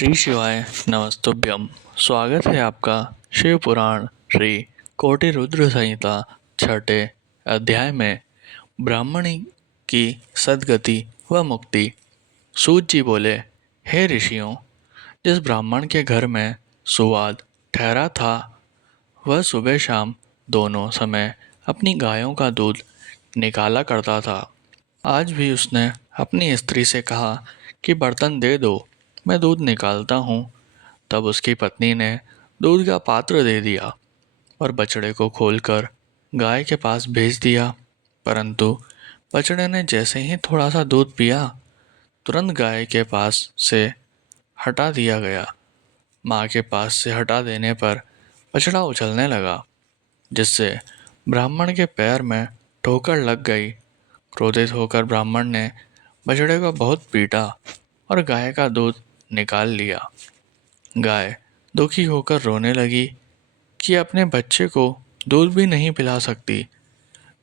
श्री शिवाय नमस्तुभ्यम। स्वागत है आपका शिव पुराण श्री कोटि रुद्र संहिता छठे अध्याय में ब्राह्मणी की सद्गति व मुक्ति। सूत जी बोले, हे ऋषियों, जिस ब्राह्मण के घर में सुवाद ठहरा था वह सुबह शाम दोनों समय अपनी गायों का दूध निकाला करता था। आज भी उसने अपनी स्त्री से कहा कि बर्तन दे दो, मैं दूध निकालता हूँ। तब उसकी पत्नी ने दूध का पात्र दे दिया और बछड़े को खोलकर गाय के पास भेज दिया। परंतु बछड़े ने जैसे ही थोड़ा सा दूध पिया, तुरंत गाय के पास से हटा दिया गया। माँ के पास से हटा देने पर बछड़ा उछलने लगा, जिससे ब्राह्मण के पैर में ठोकर लग गई। क्रोधित होकर ब्राह्मण ने बछड़े को बहुत पीटा और गाय का दूध निकाल लिया। गाय दुखी होकर रोने लगी कि अपने बच्चे को दूध भी नहीं पिला सकती।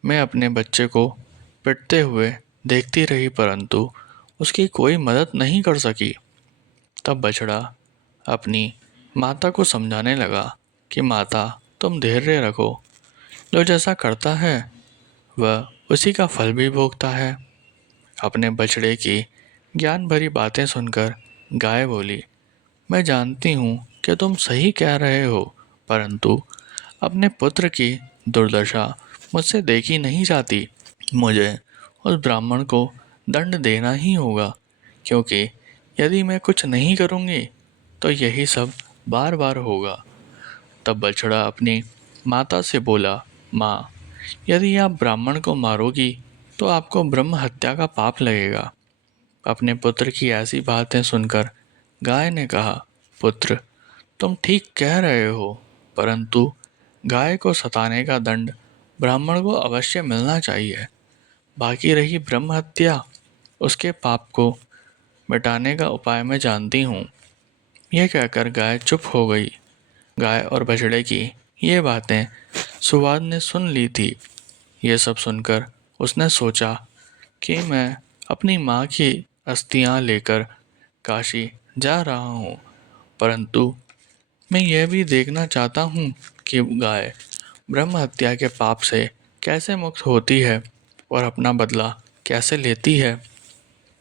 मैं अपने बच्चे को पिटते हुए देखती रही, परंतु उसकी कोई मदद नहीं कर सकी। तब बछड़ा अपनी माता को समझाने लगा कि माता, तुम धैर्य रखो, जो जैसा करता है वह उसी का फल भी भोगता है। अपने बछड़े की ज्ञान भरी बातें सुनकर गाय बोली, मैं जानती हूँ कि तुम सही कह रहे हो, परंतु अपने पुत्र की दुर्दशा मुझसे देखी नहीं जाती। मुझे उस ब्राह्मण को दंड देना ही होगा, क्योंकि यदि मैं कुछ नहीं करूँगी तो यही सब बार बार होगा। तब बछड़ा अपनी माता से बोला, माँ, यदि आप ब्राह्मण को मारोगी तो आपको ब्रह्म हत्या का पाप लगेगा। अपने पुत्र की ऐसी बातें सुनकर गाय ने कहा, पुत्र, तुम ठीक कह रहे हो, परंतु गाय को सताने का दंड ब्राह्मण को अवश्य मिलना चाहिए। बाकी रही ब्रह्म हत्या, उसके पाप को मिटाने का उपाय मैं जानती हूँ। यह कहकर गाय चुप हो गई। गाय और बछड़े की ये बातें सुवाद ने सुन ली थी। ये सब सुनकर उसने सोचा कि मैं अपनी माँ की अस्थियाँ लेकर काशी जा रहा हूँ, परंतु मैं यह भी देखना चाहता हूँ कि गाय ब्रह्म हत्या के पाप से कैसे मुक्त होती है और अपना बदला कैसे लेती है।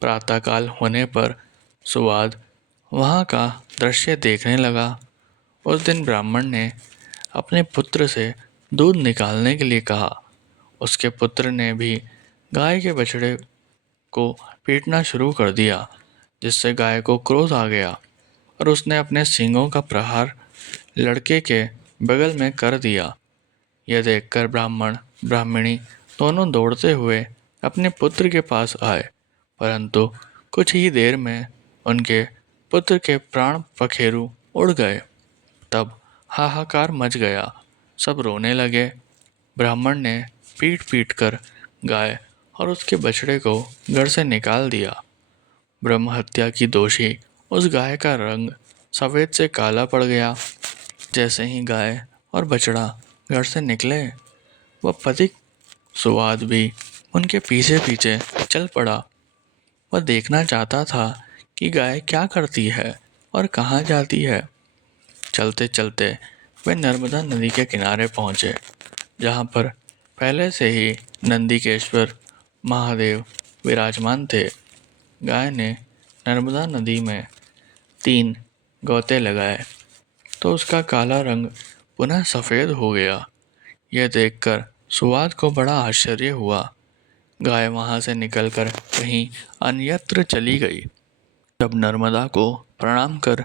प्रातःकाल होने पर सुवाद वहाँ का दृश्य देखने लगा। उस दिन ब्राह्मण ने अपने पुत्र से दूध निकालने के लिए कहा। उसके पुत्र ने भी गाय के बछड़े को पीटना शुरू कर दिया, जिससे गाय को क्रोध आ गया और उसने अपने सींगों का प्रहार लड़के के बगल में कर दिया। यह देखकर ब्राह्मण ब्राह्मणी दोनों दौड़ते हुए अपने पुत्र के पास आए, परंतु कुछ ही देर में उनके पुत्र के प्राण पखेरु उड़ गए। तब हाहाकार मच गया, सब रोने लगे। ब्राह्मण ने पीट पीट कर गाय और उसके बछड़े को घर से निकाल दिया। ब्रह्म हत्या की दोषी उस गाय का रंग सफ़ेद से काला पड़ गया। जैसे ही गाय और बछड़ा घर से निकले, वह पथिक सुवाद भी उनके पीछे पीछे चल पड़ा। वह देखना चाहता था कि गाय क्या करती है और कहाँ जाती है। चलते चलते वे नर्मदा नदी के किनारे पहुँचे, जहाँ पर पहले से ही नंदिकेश्वर महादेव विराजमान थे। गाय ने नर्मदा नदी में 3 गोते लगाए तो उसका काला रंग पुनः सफ़ेद हो गया। यह देखकर सुवाद को बड़ा आश्चर्य हुआ। गाय वहाँ से निकलकर कहीं अन्यत्र चली गई। तब नर्मदा को प्रणाम कर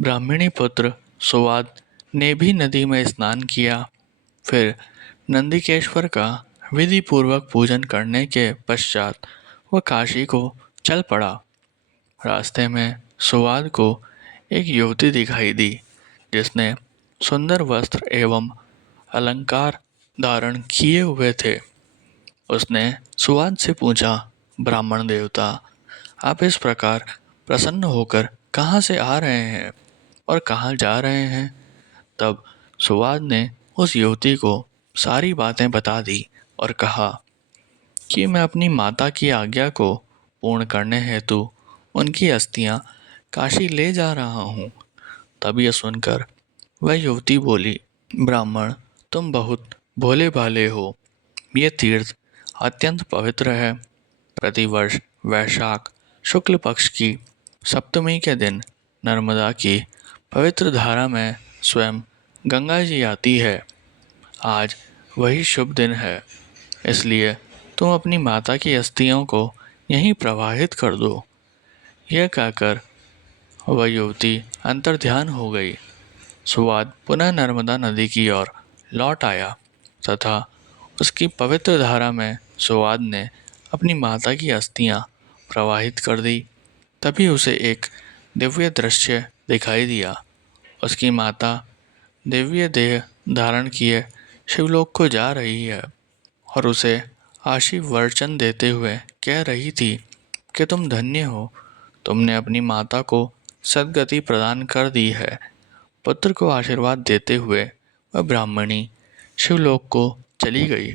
ब्राह्मणी पुत्र सुवाद ने भी नदी में स्नान किया। फिर नंदिकेश्वर का विधि पूर्वक पूजन करने के पश्चात वह काशी को चल पड़ा। रास्ते में सुवाद को एक युवती दिखाई दी, जिसने सुंदर वस्त्र एवं अलंकार धारण किए हुए थे। उसने सुवाद से पूछा, ब्राह्मण देवता, आप इस प्रकार प्रसन्न होकर कहाँ से आ रहे हैं और कहाँ जा रहे हैं। तब सुवाद ने उस युवती को सारी बातें बता दी और कहा कि मैं अपनी माता की आज्ञा को पूर्ण करने हेतु उनकी अस्थियां काशी ले जा रहा हूँ। तब यह सुनकर वह युवती बोली, ब्राह्मण, तुम बहुत भोले भाले हो। ये तीर्थ अत्यंत पवित्र है। प्रतिवर्ष वैशाख शुक्ल पक्ष की सप्तमी के दिन नर्मदा की पवित्र धारा में स्वयं गंगा जी आती है। आज वही शुभ दिन है, इसलिए तुम अपनी माता की अस्थियों को यहीं प्रवाहित कर दो। यह कहकर वह युवती अंतर्ध्यान हो गई। सुवाद पुनः नर्मदा नदी की ओर लौट आया तथा उसकी पवित्र धारा में सुवाद ने अपनी माता की अस्थियां प्रवाहित कर दी। तभी उसे एक दिव्य दृश्य दिखाई दिया। उसकी माता दिव्य देह धारण किए शिवलोक को जा रही है और उसे आशीर्वचन देते हुए कह रही थी कि तुम धन्य हो, तुमने अपनी माता को सद्गति प्रदान कर दी है। पुत्र को आशीर्वाद देते हुए वह ब्राह्मणी शिवलोक को चली गई।